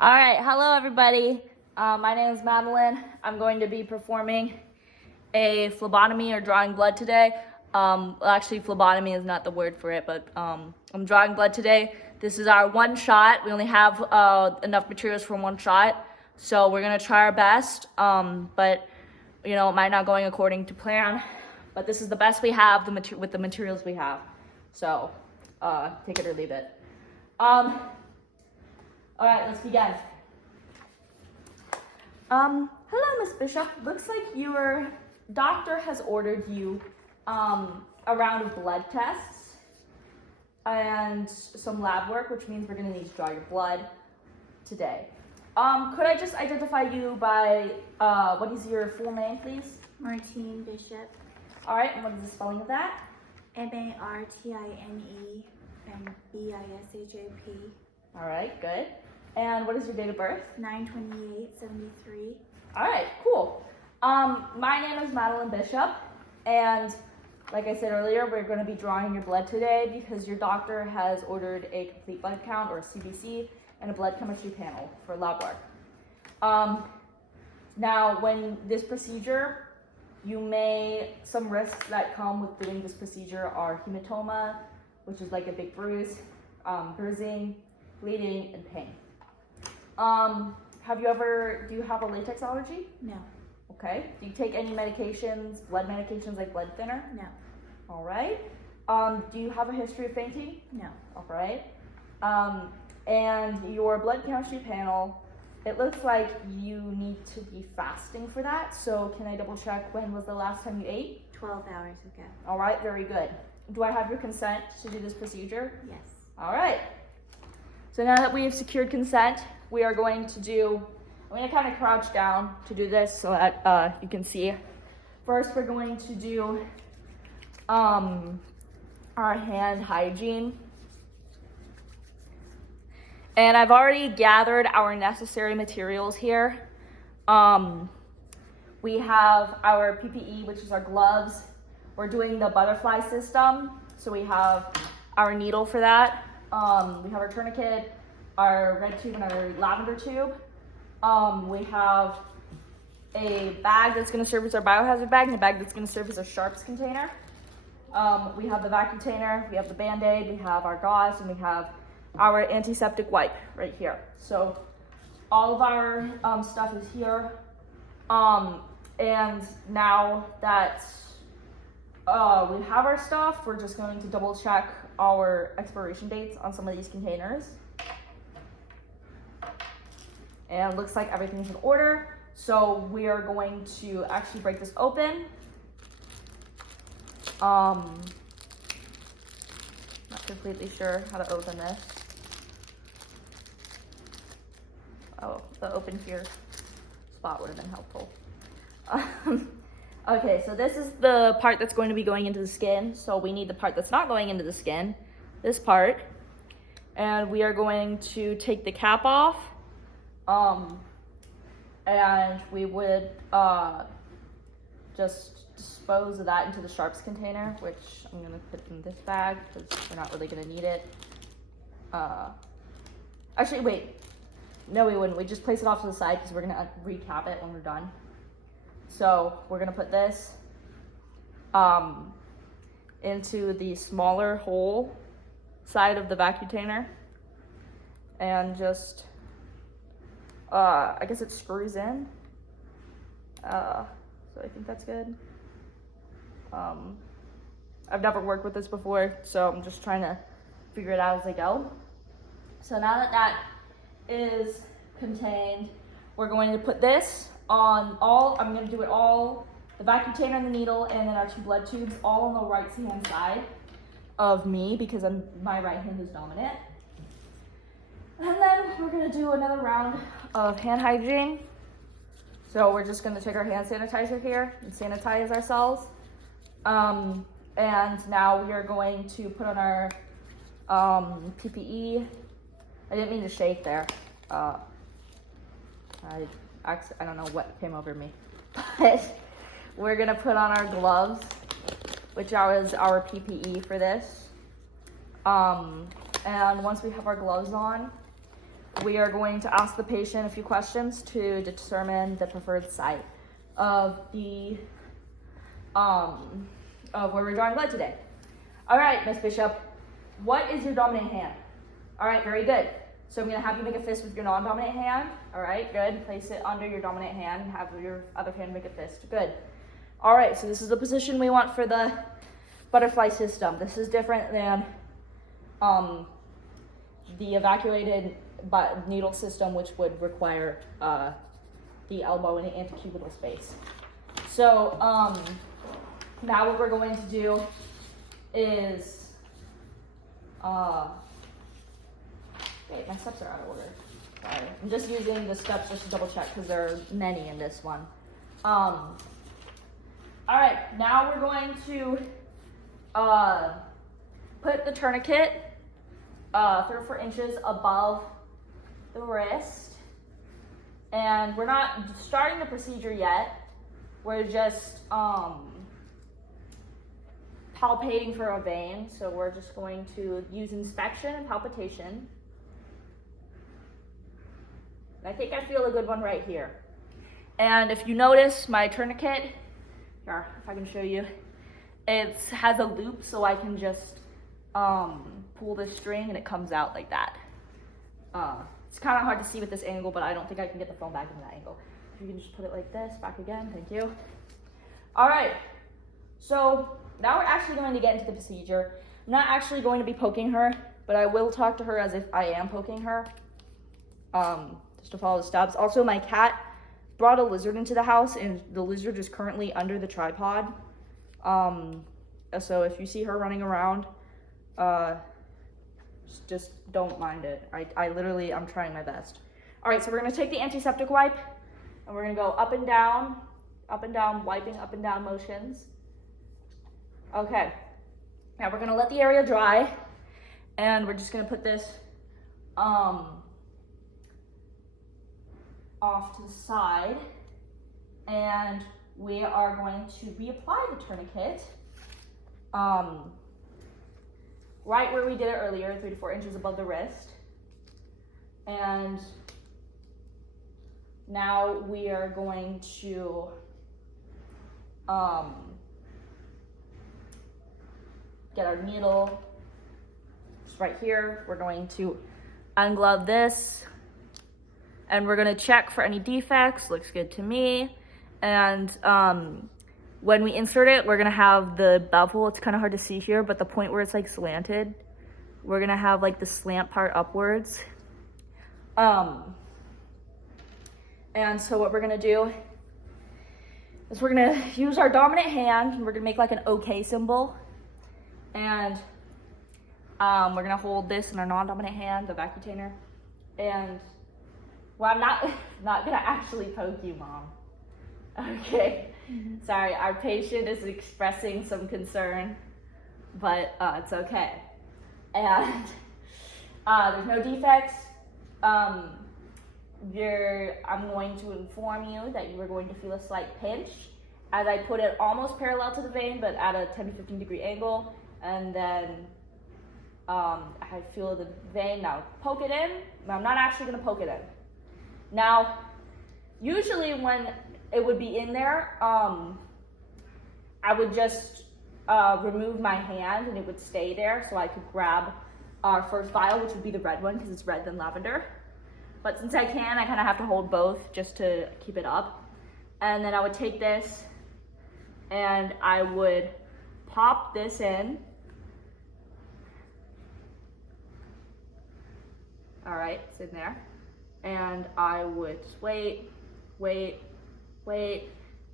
All right, hello everybody. My name is Madeline. I'm going to be performing a phlebotomy or drawing blood today. Actually, phlebotomy is not the word for it, but I'm drawing blood today. This is our one shot. We only have enough materials for one shot, so we're gonna try our best. But you know, it might not going according to plan. But this is the best we have with the materials we have. So take it or leave it. All right, let's begin. Hello, Miss Bishop. Looks like your doctor has ordered you a round of blood tests and some lab work, which means we're gonna need to draw your blood today. Could I just identify you by, what is your full name, please? Martine Bishop. All right, and what is the spelling of that? M-A-R-T-I-N-E and B-I-S-H-A-P. All right, good. And what is your date of birth? 9/28/73. All right, cool. My name is Madeline Bishop, and like I said earlier, we're going to be drawing your blood today because your doctor has ordered a complete blood count, or a CBC, and a blood chemistry panel for lab work. Now, when this procedure, some risks that come with doing this procedure are hematoma, which is like a big bruise, bruising, bleeding, and pain. Do you have a latex allergy? No. Okay. Do you take any medications, blood medications like blood thinner? No. All right. Do you have a history of fainting? No. All right. And your blood chemistry panel, it looks like you need to be fasting for that. So can I double check, when was the last time you ate? 12 hours ago. All right, very good. Do I have your consent to do this procedure? Yes. All right. So now that we have secured consent, we are going to I'm going to kind of crouch down to do this so that you can see. First, we're going to do our hand hygiene. And I've already gathered our necessary materials here. We have our PPE, which is our gloves. We're doing the butterfly system, so we have our needle for that. We have our tourniquet, our red tube, and our lavender tube. We have a bag that's going to serve as our biohazard bag, and a bag that's going to serve as a sharps container. We have the vacuum container, we have the Band-Aid, we have our gauze, and we have our antiseptic wipe right here. So all of our stuff is here. And now that we have our stuff, we're just going to double check our expiration dates on some of these containers. And it looks like everything's in order. So we are going to actually break this open. Not completely sure how to open this. Oh, the open here spot would have been helpful. Okay, so this is the part that's going to be going into the skin. So we need the part that's not going into the skin, this part. And we are going to take the cap off. And we would just dispose of that into the sharps container, which I'm gonna put in this bag because we're not really gonna need it. Actually, wait. No, we wouldn't. We just place it off to the side because we're gonna recap it when we're done. So we're gonna put this into the smaller hole side of the vacuum container, and just I guess it screws in. So I think that's good. I've never worked with this before, so I'm just trying to figure it out as I go. So now that that is contained, we're going to put this on I'm going to do it all, the vacuum container and the needle, and then our two blood tubes, all on the right hand side of me because my right hand is dominant. And then we're going to do another round of hand hygiene. So we're just going to take our hand sanitizer here and sanitize ourselves. And now we are going to put on our PPE. I didn't mean to shake there. I don't know what came over me. But we're going to put on our gloves, which is our PPE for this. And once we have our gloves on, we are going to ask the patient a few questions to determine the preferred site of the of where we're drawing blood today. All right, Miss Bishop, what is your dominant hand? All right, very good. So I'm gonna have you make a fist with your non-dominant hand. All right, good. Place it under your dominant hand and have your other hand make a fist. Good. All right, so this is the position we want for the butterfly system. This is different than the evacuated needle system, which would require the elbow in the antecubital space. So now what we're going to do is, wait, my steps are out of order. Sorry, I'm just using the steps just to double check because there are many in this one. All right, now we're going to put the tourniquet 3 or 4 inches above the wrist. And we're not starting the procedure yet. We're just palpating for a vein. So we're just going to use inspection and palpitation. And I think I feel a good one right here. And if you notice my tourniquet, here, if I can show you, it has a loop so I can just pull this string and it comes out like that. It's kind of hard to see with this angle, but I don't think I can get the phone back in that angle. If you can just put it like this, back again, thank you. All right, so now we're actually going to get into the procedure. I'm not actually going to be poking her, but I will talk to her as if I am poking her, just to follow the steps. Also, my cat brought a lizard into the house, and the lizard is currently under the tripod. So if you see her running around, just don't mind it. I'm trying my best. All right, so we're gonna take the antiseptic wipe and we're gonna go up and down, wiping up and down motions. Okay, now we're gonna let the area dry and we're just gonna put this off to the side, and we are going to reapply the tourniquet right where we did it earlier, 3 to 4 inches above the wrist. And now we are going to get our needle just right here. We're going to unglove this and we're gonna check for any defects. Looks good to me. And when we insert it, we're gonna have the bevel, it's kind of hard to see here, but the point where it's like slanted, we're gonna have like the slant part upwards. And so what we're gonna do is we're gonna use our dominant hand, and we're gonna make like an OK symbol. And we're gonna hold this in our non-dominant hand, the vacutainer. And, well, I'm not gonna actually poke you, Mom. Okay. Sorry, our patient is expressing some concern, but it's okay. And there's no defects. I'm going to inform you that you are going to feel a slight pinch as I put it almost parallel to the vein, but at a 10 to 15 degree angle. And then I feel the vein. Now poke it in. I'm not actually going to poke it in. Now, usually when it would be in there, I would just remove my hand and it would stay there so I could grab our first vial, which would be the red one because it's red than lavender. But since I can, I kind of have to hold both just to keep it up. And then I would take this and I would pop this in. All right, it's in there. And I would just wait,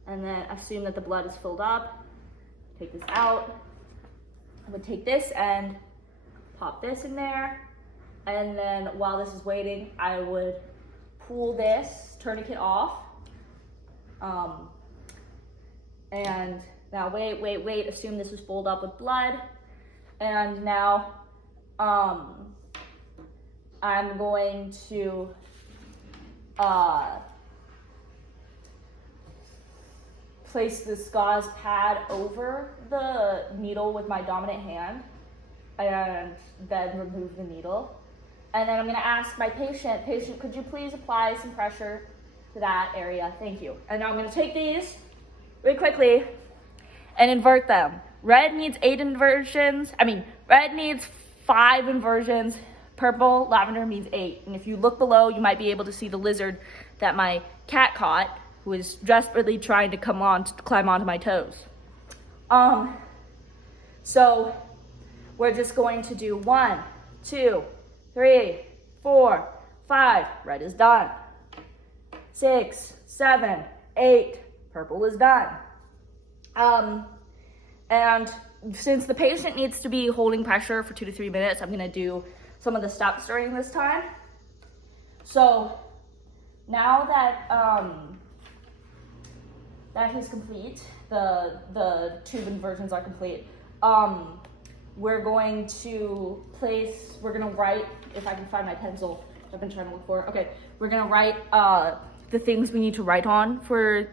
and then assume that the blood is filled up. Take this out. I would take this and pop this in there. And then while this is waiting, I would pull this tourniquet off. And now wait, assume this is filled up with blood. And now I'm going to place this gauze pad over the needle with my dominant hand and then remove the needle. And then I'm gonna ask my patient, could you please apply some pressure to that area? Thank you. And now I'm gonna take these really quickly and invert them. Red needs 8 inversions. Red needs 5 inversions. Purple, lavender means 8. And if you look below, you might be able to see the lizard that my cat caught, who is desperately trying to climb onto my toes. So we're just going to do 1, 2, 3, 4, 5. Red is done. 6, 7, 8. Purple is done. And since the patient needs to be holding pressure for 2 to 3 minutes, I'm gonna do some of the steps during this time. So now that that is complete, the tube inversions are complete, we're going to write, if I can find my pencil, which I've been trying to look for. Okay, we're gonna write the things we need to write on for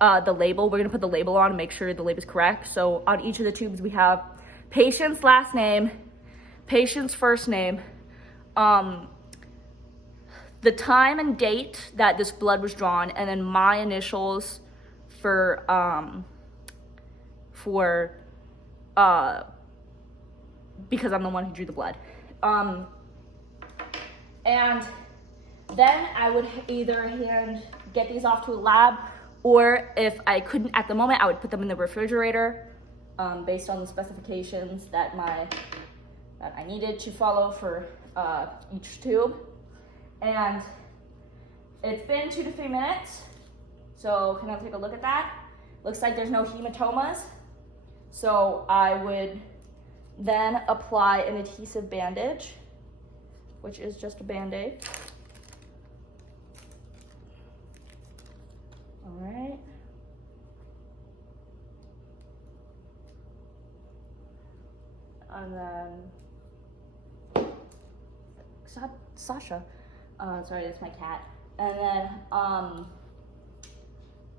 the label. We're gonna put the label on and make sure the label is correct. So on each of the tubes we have patient's last name, patient's first name, the time and date that this blood was drawn, and then my initials for because I'm the one who drew the blood. And then I would either get these off to a lab, or if I couldn't at the moment, I would put them in the refrigerator based on the specifications that I needed to follow for each tube. And it's been 2 to 3 minutes. So can I take a look at that? Looks like there's no hematomas. So I would then apply an adhesive bandage, which is just a Band-Aid. All right. And then, Sasha, sorry, that's my cat. And then,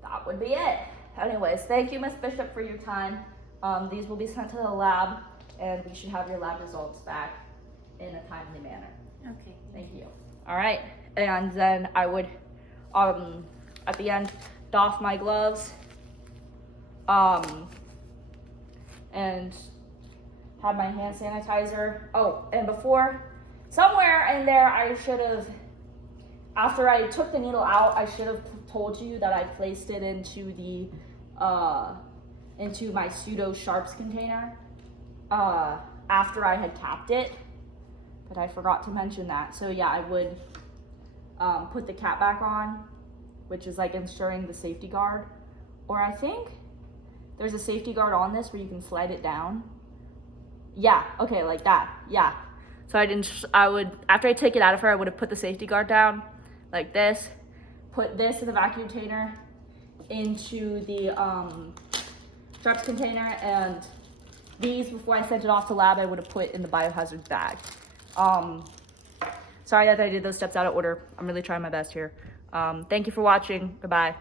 that would be it. Anyways, thank you, Miss Bishop, for your time. These will be sent to the lab, and we should have your lab results back in a timely manner. Okay. Thank you. All right, and then I would, at the end, doff my gloves, and have my hand sanitizer. Oh, and somewhere in there, I should have, after I took the needle out, I should have told you that I placed it into my pseudo sharps container after I had capped it, but I forgot to mention that. So yeah, I would put the cap back on, which is like ensuring the safety guard, or I think there's a safety guard on this where you can slide it down. Yeah, okay, like that, yeah. So I would, after I take it out of her, I would have put the safety guard down like this, put this in the vacuum container into the sharps container, and these, before I sent it off to lab, I would have put in the biohazard bag. Sorry that I did those steps out of order. I'm really trying my best here. Thank you for watching. Goodbye.